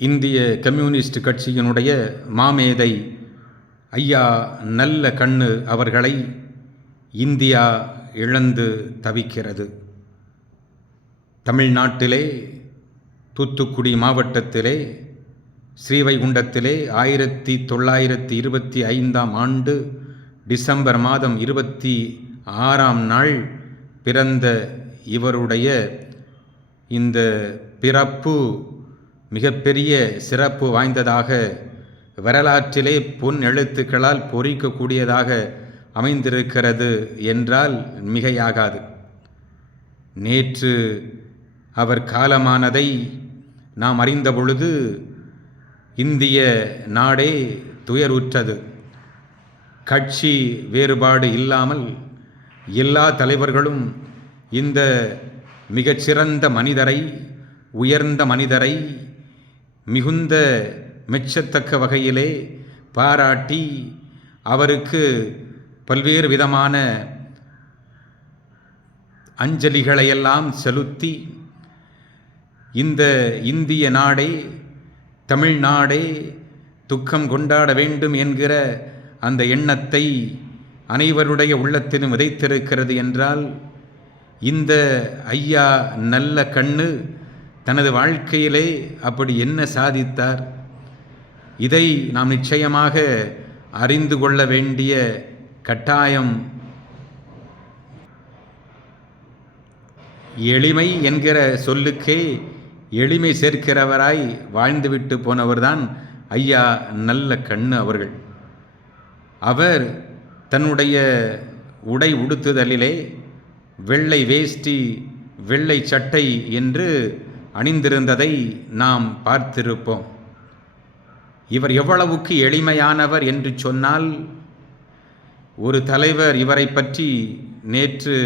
இந்திய கம்யூனிஸ்ட் கட்சியினுடைய மாமேதை ஐயா நல்ல கண்ணு அவர்களை இந்தியா இழந்து தவிக்கிறது. தமிழ்நாட்டிலே தூத்துக்குடி மாவட்டத்திலே ஸ்ரீவைகுண்டத்திலே 1925 டிசம்பர் மாதம் 26 நாள் பிறந்த இவருடைய இந்த பிறப்பு மிகப்பெரிய சிறப்பு வாய்ந்ததாக, வரலாற்றிலே பொன் எழுத்துக்களால் பொறிக்கக்கூடியதாக அமைந்திருக்கிறது என்றால் மிகையாகாது. நேற்று அவர் காலமானதை நாம் அறிந்த பொழுது இந்திய நாடே துயருற்றது. கட்சி வேறுபாடு இல்லாமல் எல்லா தலைவர்களும் இந்த மிகச்சிறந்த மனிதரை, உயர்ந்த மனிதரை மிகுந்த மெச்சத்தக்க வகையிலே பாராட்டி அவருக்கு பல்வேறு விதமான அஞ்சலிகளையெல்லாம் செலுத்தி இந்த இந்திய நாடே, தமிழ்நாடே துக்கம் கொண்டாட வேண்டும் என்கிற அந்த எண்ணத்தை அனைவருடைய உள்ளத்திலும் விதைத்திருக்கிறது என்றால், இந்த ஐயா நல்ல கண்ணு தனது வாழ்க்கையிலே அப்படி என்ன சாதித்தார்? இதை நாம் நிச்சயமாக அறிந்து கொள்ள வேண்டிய கட்டாயம். எளிமை என்கிற சொல்லுக்கே எளிமை சேர்க்கிறவராய் வாழ்ந்துவிட்டு போனவர்தான் ஐயா நல்ல கண்ணு அவர்கள். அவர் தன்னுடைய உடை உடுத்துதலிலே வெள்ளை வேஷ்டி, வெள்ளை சட்டை என்று அணிந்திருந்ததை நாம் பார்த்திருப்போம். இவர் எவ்வளவுக்கு எளிமையானவர் என்று சொன்னால், ஒரு தலைவர் இவரை பற்றி நேற்று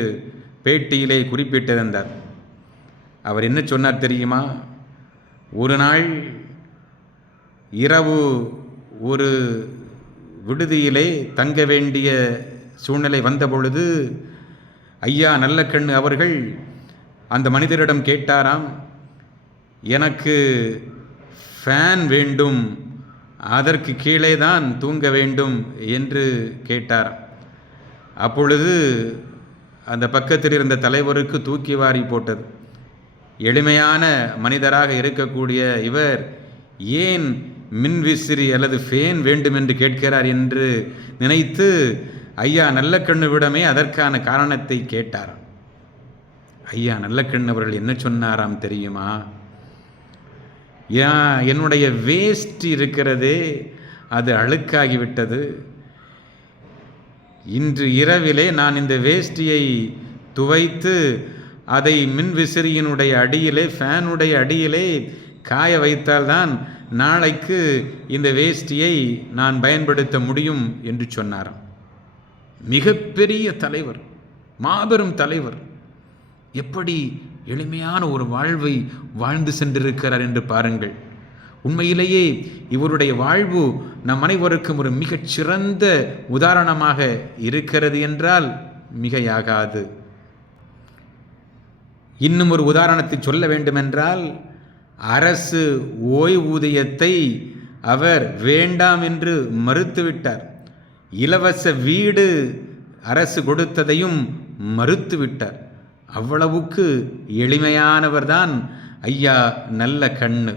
பேட்டியிலே குறிப்பிட்டிருந்தார். அவர் என்ன சொன்னார் தெரியுமா? ஒரு நாள் இரவு ஒரு விடுதியிலே தங்க வேண்டிய சூழ்நிலை வந்த பொழுது ஐயா நல்ல கண்ணு அவர்கள் அந்த மனிதரிடம் கேட்டாராம், எனக்கு ஃபேன் வேண்டும், அதற்கு கீழே தான் தூங்க வேண்டும் என்று கேட்டார். அப்பொழுது அந்த பக்கத்தில் இருந்த தலைவருக்கு தூக்கி வாரி போட்டது. எளிமையான மனிதராக இருக்கக்கூடிய இவர் ஏன் மின்விசிறி அல்லது ஃபேன் வேண்டும் என்று கேட்கிறார் என்று நினைத்து ஐயா நல்ல கண்ணுவிடமே அதற்கான காரணத்தை கேட்டார். ஐயா நல்ல கண்ணு அவர்கள் என்ன சொன்னாராம் தெரியுமா? என்னுடைய வேஷ்டி இருக்கிறதே அது அழுக்காகிவிட்டது. இன்று இரவிலே நான் இந்த வேஷ்டியை துவைத்து அதை மின்விசிறியினுடைய அடியிலே, ஃபேனுடைய அடியிலே காய வைத்தால்தான் நாளைக்கு இந்த வேஷ்டியை நான் பயன்படுத்த முடியும் என்று சொன்னாராம். மிகப்பெரிய தலைவர், மாபெரும் தலைவர், எப்படி எளிமையான ஒரு வாழ்வை வாழ்ந்து சென்றிருக்கிறார் என்று பாருங்கள். உண்மையிலேயே இவருடைய வாழ்வு நம் அனைவருக்கும் ஒரு மிகச்சிறந்த உதாரணமாக இருக்கிறது என்றால் மிகையாகாது. இன்னும் ஒரு உதாரணத்தை சொல்ல வேண்டுமென்றால், அரசு ஓய்வூதியத்தை அவர் வேண்டாம் என்று மறுத்துவிட்டார். இலவச வீடு அரசு கொடுத்ததையும் மறுத்துவிட்டார். அவ்வளவுக்கு எளிமையானவர்தான் ஐயா நல்ல கண்ணு.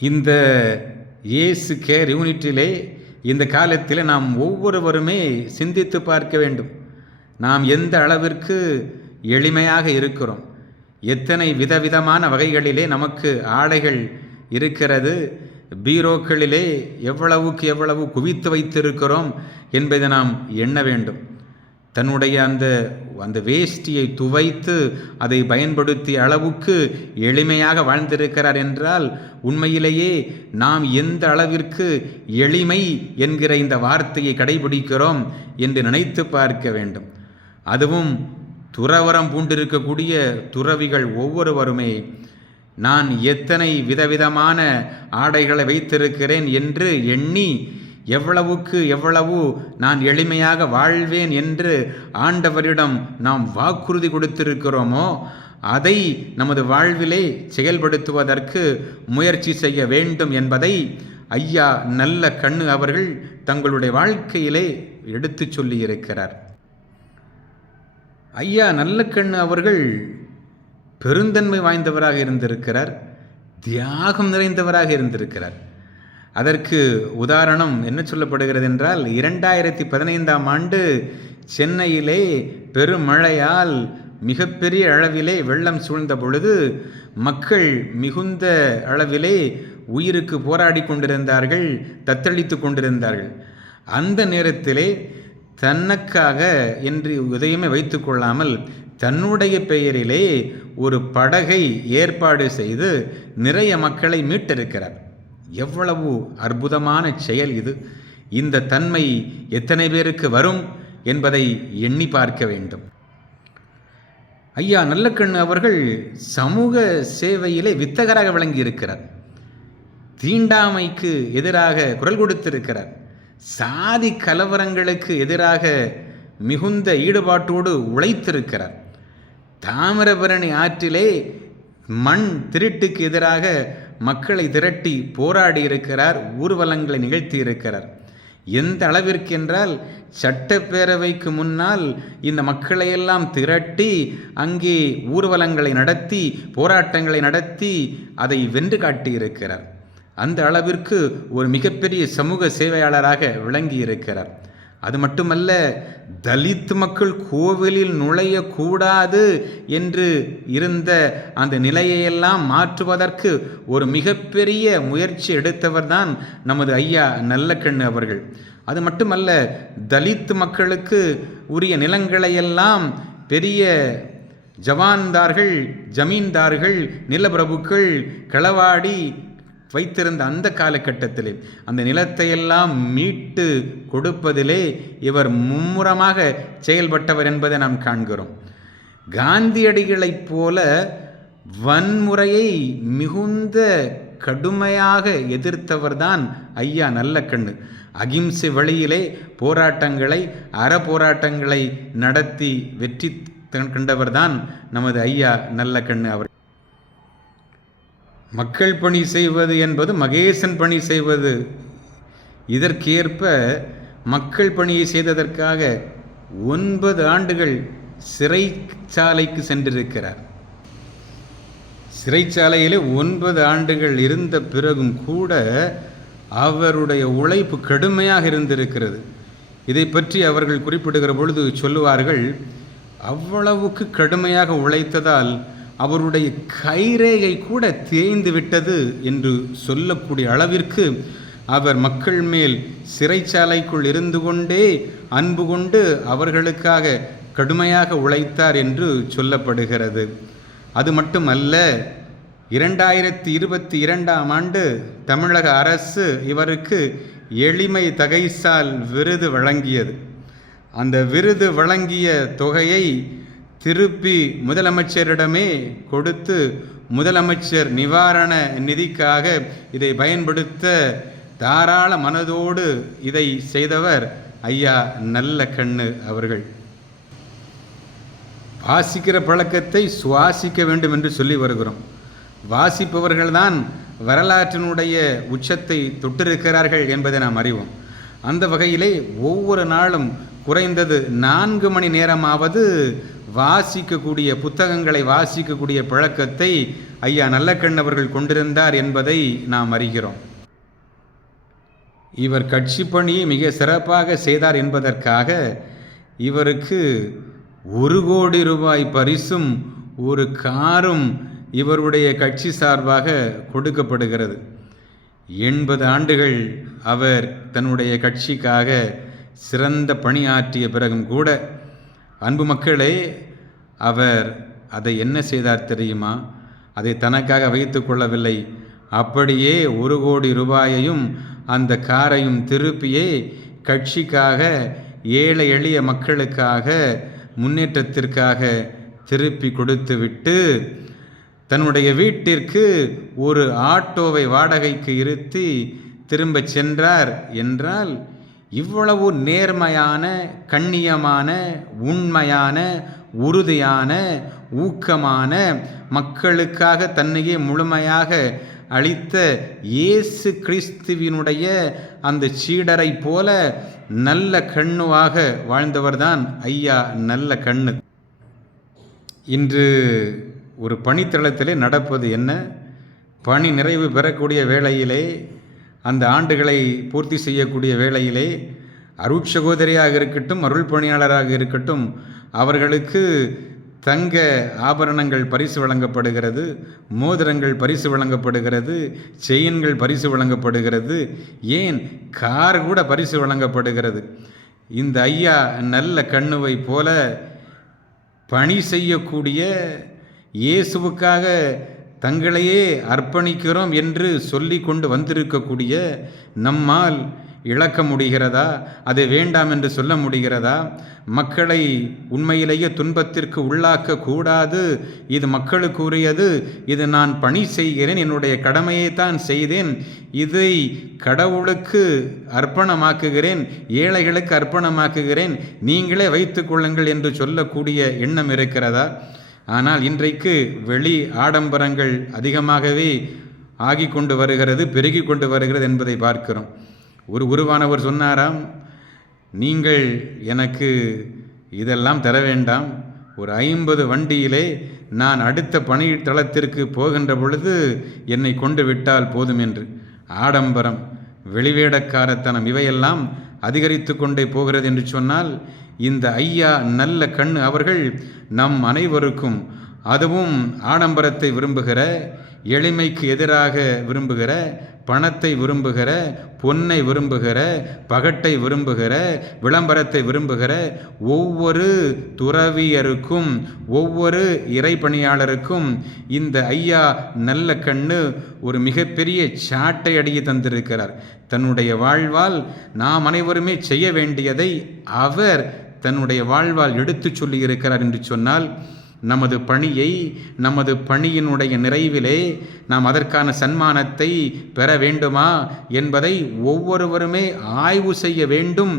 இந்த இயேசு கேர் யூனிட்டிலே இந்த காலத்தில் நாம் ஒவ்வொருவருமே சிந்தித்து பார்க்க வேண்டும். நாம் எந்த அளவிற்கு எளிமையாக இருக்கிறோம், எத்தனை விதவிதமான வகைகளிலே நமக்கு ஆடைகள் இருக்கிறது, பீரோக்களிலே எவ்வளவுக்கு எவ்வளவு குவித்து வைத்திருக்கிறோம் என்பதை நாம் எண்ண வேண்டும். தன்னுடைய அந்த வேஷ்டியை துவைத்து அதை பயன்படுத்திய அளவுக்கு எளிமையாக வாழ்ந்திருக்கிறார் என்றால், உண்மையிலேயே நாம் எந்த அளவிற்கு எளிமை என்கிற இந்த வார்த்தையை கடைபிடிக்கிறோம் என்று நினைத்து பார்க்க வேண்டும். அதுவும் துறவரம் பூண்டிருக்கக்கூடிய துறவிகள் ஒவ்வொருவருமே நான் எத்தனை விதவிதமான ஆடைகளை வைத்திருக்கிறேன் என்று எண்ணி எவ்வளவுக்கு எவ்வளவு நான் எளிமையாக வாழ்வேன் என்று ஆண்டவரிடம் நாம் வாக்குறுதி கொடுத்திருக்கிறோமோ அதை நமது வாழ்விலே செயல்படுத்துவதற்கு முயற்சி செய்ய வேண்டும் என்பதை ஐயா நல்ல கண்ணு அவர்கள் தங்களுடைய வாழ்க்கையிலே எடுத்து சொல்லியிருக்கிறார். ஐயா நல்ல கண்ணு அவர்கள் பெருந்தன்மை வாய்ந்தவராக இருந்திருக்கிறார், தியாகம் நிறைந்தவராக இருந்திருக்கிறார். அதற்கு உதாரணம் என்ன சொல்லப்படுகிறது என்றால், 2015ஆம் ஆண்டு சென்னையிலே பெருமழையால் மிகப்பெரிய அளவிலே வெள்ளம் சூழ்ந்த பொழுது மக்கள் மிகுந்த அளவிலே உயிருக்கு போராடி கொண்டிருந்தார்கள், தத்தளித்து கொண்டிருந்தார்கள். அந்த நேரத்திலே தனக்காக என்று எதையுமே வைத்து கொள்ளாமல் தன்னுடைய பெயரிலே ஒரு படகை ஏற்பாடு செய்து நிறைய மக்களை மீட்டிருக்கிறார். எவ்வளவு அற்புதமான செயல் இது! இந்த தன்மை எத்தனை பேருக்கு வரும் என்பதை எண்ணி பார்க்க வேண்டும். ஐயா நல்லக்கண்ணு அவர்கள் சமூக சேவையிலே வித்தகராக விளங்கி இருக்கிறார். தீண்டாமைக்கு எதிராக குரல் கொடுத்திருக்கிறார். சாதி கலவரங்களுக்கு எதிராக மிகுந்த ஈடுபாட்டோடு உழைத்திருக்கிறார். தாமிரபரணி ஆற்றிலே மண் திருட்டுக்கு எதிராக மக்களை திரட்டி போராடி இருக்கிறார், ஊர்வலங்களை நிகழ்த்தி இருக்கிறார். எந்த அளவிற்கு என்றால், சட்டப்பேரவைக்கு முன்னால் இந்த மக்களையெல்லாம் திரட்டி அங்கே ஊர்வலங்களை நடத்தி போராட்டங்களை நடத்தி அதை வென்று காட்டியிருக்கிறார். அந்த அளவிற்கு ஒரு மிகப்பெரிய சமூக சேவையாளராக விளங்கி இருக்கிறார். அது மட்டுமல்ல, தலித் மக்கள் கோவிலில் நுழையக்கூடாது என்று இருந்த அந்த நிலையையெல்லாம் மாற்றுவதற்கு ஒரு மிகப்பெரிய முயற்சி எடுத்தவர்தான் நமது ஐயா நல்லக்கண்ணு அவர்கள். அது மட்டுமல்ல, தலித் மக்களுக்கு உரிய நிலங்களையெல்லாம் பெரிய ஜவான்தார்கள், ஜமீன்தார்கள், நிலப்பிரபுக்கள் களவாடி வைத்திருந்த அந்த காலகட்டத்திலே அந்த நிலத்தையெல்லாம் மீட்டு கொடுப்பதிலே இவர் மும்முரமாக செயல்பட்டவர் என்பதை நாம் காண்கிறோம். காந்தியடிகளைப் போல வன்முறையை மிகுந்த கடுமையாக எதிர்த்தவர்தான் ஐயா நல்லக்கண்ணு. அகிம்சை வழியிலே போராட்டங்களை, அறப்போராட்டங்களை நடத்தி வெற்றி கண்டவர்தான் நமது ஐயா நல்லக்கண்ணு அவர். மக்கள் பணி செய்வது என்பது மகேசன் பணி செய்வது. இதற்கேற்ப மக்கள் பணியை செய்ததற்காக 9 ஆண்டுகள் சிறைச்சாலைக்கு சென்றிருக்கிறார். சிறைச்சாலையிலே 9 ஆண்டுகள் இருந்த பிறகும் கூட அவருடைய உழைப்பு கடுமையாக இருந்திருக்கிறது. இதை பற்றி அவர்கள் குறிப்பிடுகிற பொழுது சொல்லுவார்கள், அவ்வளவுக்கு கடுமையாக உழைத்ததால் அவருடைய கைரேகை கூட தேய்ந்து விட்டது என்று சொல்லக்கூடிய அளவிற்கு அவர் மக்கள் மேல் சிறைச்சாலைக்குள் இருந்து கொண்டே அன்பு கொண்டு அவர்களுக்காக கடுமையாக உழைத்தார் என்று சொல்லப்படுகிறது. அது மட்டுமல்ல, 2022ஆம் ஆண்டு தமிழக அரசு இவருக்கு எளிமை தகைசால் விருது வழங்கியது. அந்த விருது வழங்கிய தொகையை திருப்பி முதலமைச்சரிடமே கொடுத்து முதலமைச்சர் நிவாரண நிதிக்காக இதை பயன்படுத்த தாராள மனதோடு இதை செய்தவர் ஐயா நல்லக்கண்ணு அவர்கள். வாசிக்கிற பழக்கத்தை சுவாசிக்க வேண்டும் என்று சொல்லி வருகிறோம். வாசிப்பவர்கள்தான் வரலாற்றினுடைய உச்சத்தை தொட்டிருக்கிறார்கள் என்பதை நாம் அறிவோம். அந்த வகையிலே ஒவ்வொரு நாளும் குறைந்தது 4 மணி நேரமாவது வாசிக்கக்கூடிய புத்தகங்களை வாசிக்கக்கூடிய பழக்கத்தை ஐயா நல்லக்கண்ணு அவர்கள் கொண்டிருந்தார் என்பதை நாம் அறிகிறோம். இவர் கட்சி பணியை மிக சிறப்பாக செய்தார் என்பதற்காக இவருக்கு 1 கோடி ரூபாய் பரிசும் ஒரு காரும் இவருடைய கட்சி சார்பாக கொடுக்கப்படுகிறது. 80 ஆண்டுகள் அவர் தன்னுடைய கட்சிக்காக சிறந்த பணியாற்றிய பிறகும் கூட, அன்பு மக்களே, அவர் அதை என்ன செய்தார் தெரியுமா? அதை தனக்காக வைத்து கொள்ளவில்லை. அப்படியே 1 கோடி ரூபாயையும் அந்த காரையும் திருப்பியே கட்சிக்காக, ஏழை எளிய மக்களுக்காக, முன்னேற்றத்திற்காக திருப்பி கொடுத்துவிட்டு தன்னுடைய வீட்டிற்கு ஒரு ஆட்டோவை வாடகைக்கு இருத்தி திரும்ப சென்றார் என்றால் இவ்வளவு நேர்மையான, கண்ணியமான, உண்மையான, உறுதியான, ஊக்கமான, மக்களுக்காக தன்னையே முழுமையாக அளித்த இயேசு கிறிஸ்துவினுடைய அந்த சீடரை போல நல்ல கண்ணுவாக வாழ்ந்தவர்தான் ஐயா நல்ல கண்ணு. இன்று ஒரு பணித்தளத்திலே நடப்பது என்ன? பணி நிறைவு பெறக்கூடிய வேளையிலே, அந்த ஆண்டுகளை பூர்த்தி செய்யக்கூடிய வேளையிலே, அருட்சகோதரியாக இருக்கட்டும், அருள் பணியாளராக இருக்கட்டும், அவர்களுக்கு தங்க ஆபரணங்கள் பரிசு வழங்கப்படுகிறது, மோதிரங்கள் பரிசு வழங்கப்படுகிறது, செயின்கள் பரிசு வழங்கப்படுகிறது, ஏன் கார் கூட பரிசு வழங்கப்படுகிறது. இந்த ஐயா நல்ல கண்ணுவை போல பணி செய்யக்கூடிய, இயேசுவுக்காக தங்களையே அர்ப்பணிக்கிறோம் என்று சொல்லி கொண்டு வந்திருக்கக்கூடிய நம்மால் இழக்க முடிகிறதா? அதை வேண்டாம் என்று சொல்ல முடிகிறதா? மக்களை உண்மையிலேயே துன்பத்திற்கு உள்ளாக்க கூடாது, இது மக்களுக்குரியது, இது நான் பணி செய்கிறேன், என்னுடைய கடமையை தான் செய்தேன், இதை கடவுளுக்கு அர்ப்பணமாக்குகிறேன், ஏழைகளுக்கு அர்ப்பணமாக்குகிறேன், நீங்களே வைத்து கொள்ளுங்கள் என்று சொல்லக்கூடிய எண்ணம் இருக்கிறதா? ஆனால் இன்றைக்கு வெளி ஆடம்பரங்கள் அதிகமாகவே ஆகி கொண்டு வருகிறது, பெருகி கொண்டு வருகிறது என்பதை பார்க்கிறோம். ஒரு குருவானவர் சொன்னாராம், நீங்கள் எனக்கு இதெல்லாம் தர வேண்டாம், ஒரு 50 வண்டியிலே நான் அடுத்த பணித்தளத்திற்கு போகின்ற பொழுது என்னை கொண்டு விட்டால் போதும் என்று. ஆடம்பரம், வெளிவேடக்காரத்தனம் இவையெல்லாம் அதிகரித்து கொண்டே போகிறது என்று சொன்னால், இந்த ஐயா நல்ல கண்ணு அவர்கள் நம் அனைவருக்கும், அதுவும் ஆடம்பரத்தை விரும்புகிற, எளிமைக்கு எதிராக விரும்புகிற, பணத்தை விரும்புகிற, பொன்னை விரும்புகிற, பகட்டை விரும்புகிற, விளம்பரத்தை விரும்புகிற ஒவ்வொரு துறவியருக்கும், ஒவ்வொரு இறைப்பணியாளருக்கும் இந்த ஐயா நல்ல கண்ணு ஒரு மிகப்பெரிய சாட்டை அடியை தந்திருக்கிறார். தன்னுடைய வாழ்வால் நாம் அனைவருமே செய்ய வேண்டியதை அவர் தன்னுடைய வாழ்வால் எடுத்து சொல்லியிருக்கிறார் என்று சொன்னால், நமது பணியை, நமது பணியினுடைய நிறைவிலே நாம் அதற்கான சன்மானத்தை பெற வேண்டுமா என்பதை ஒவ்வொருவருமே ஆய்வு செய்ய வேண்டும்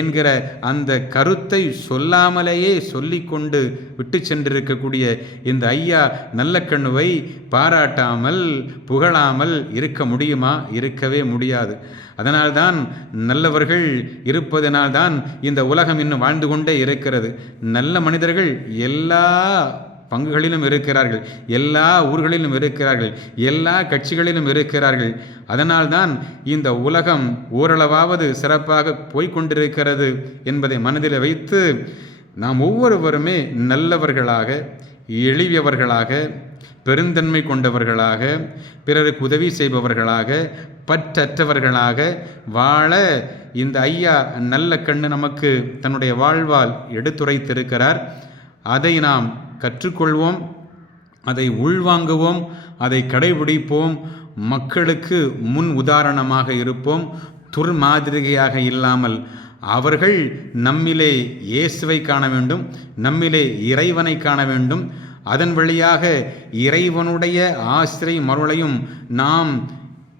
என்கிற அந்த கருத்தை சொல்லாமலேயே சொல்லிக்கொண்டு விட்டு சென்றிருக்கக்கூடிய இந்த ஐயா நல்ல கண்ணுவை பாராட்டாமல், புகழாமல் இருக்க முடியுமா? இருக்கவே முடியாது. அதனால்தான் நல்லவர்கள் இருப்பதனால்தான் இந்த உலகம் இன்னும் வாழ்ந்து கொண்டே இருக்கிறது. நல்ல மனிதர்கள் எல்லா பங்குகளிலும் இருக்கிறார்கள், எல்லா ஊர்களிலும் இருக்கிறார்கள், எல்லா கட்சிகளிலும் இருக்கிறார்கள். அதனால்தான் இந்த உலகம் ஓரளவாவது சிறப்பாக போய்கொண்டிருக்கிறது என்பதை மனதில் வைத்து நாம் ஒவ்வொருவருமே நல்லவர்களாக, எளியவர்களாக, பெருந்தன்மை கொண்டவர்களாக, பிறருக்கு உதவி செய்பவர்களாக, பற்றற்றவர்களாக வாழ இந்த ஐயா நல்ல கண்ணு நமக்கு தன்னுடைய வாழ்வால் எடுத்துரைத்திருக்கிறார். அதை நாம் கற்றுக்கொள்வோம், அதை உள்வாங்குவோம், அதை கடைபிடிப்போம், மக்களுக்கு முன் உதாரணமாக இருப்போம். துர்மாதிரிகையாக இல்லாமல் அவர்கள் நம்மிலே இயேசுவை காண வேண்டும், நம்மிலே இறைவனை காண வேண்டும். அதன் வழியாக இறைவனுடைய ஆசிரியை மருளையும் நாம்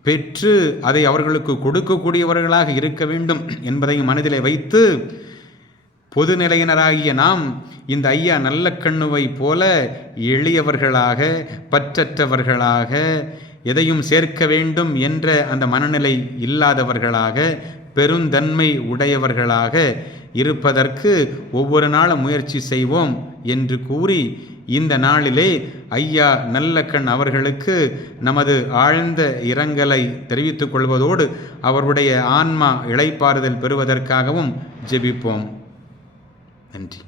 பெற்று அதை அவர்களுக்கு கொடுக்கக்கூடியவர்களாக இருக்க வேண்டும் என்பதையும் மனதிலே வைத்து, பொதுநிலையினராகிய நாம் இந்த ஐயா நல்ல கண்ணுவை போல எளியவர்களாக, பற்றற்றவர்களாக, எதையும் சேர்க்க வேண்டும் என்ற அந்த மனநிலை இல்லாதவர்களாக, பெருந்தன்மை உடையவர்களாக இருப்பதற்கு ஒவ்வொரு நாளும் முயற்சி செய்வோம் என்று கூறி, இந்த நாளிலே ஐயா நல்ல கண் அவர்களுக்கு நமது ஆழ்ந்த இரங்கலை தெரிவித்துக் கொள்வதோடு அவருடைய ஆன்மா இளைப்பாறுதல் பெறுவதற்காகவும் ஜெபிப்போம். நன்றி.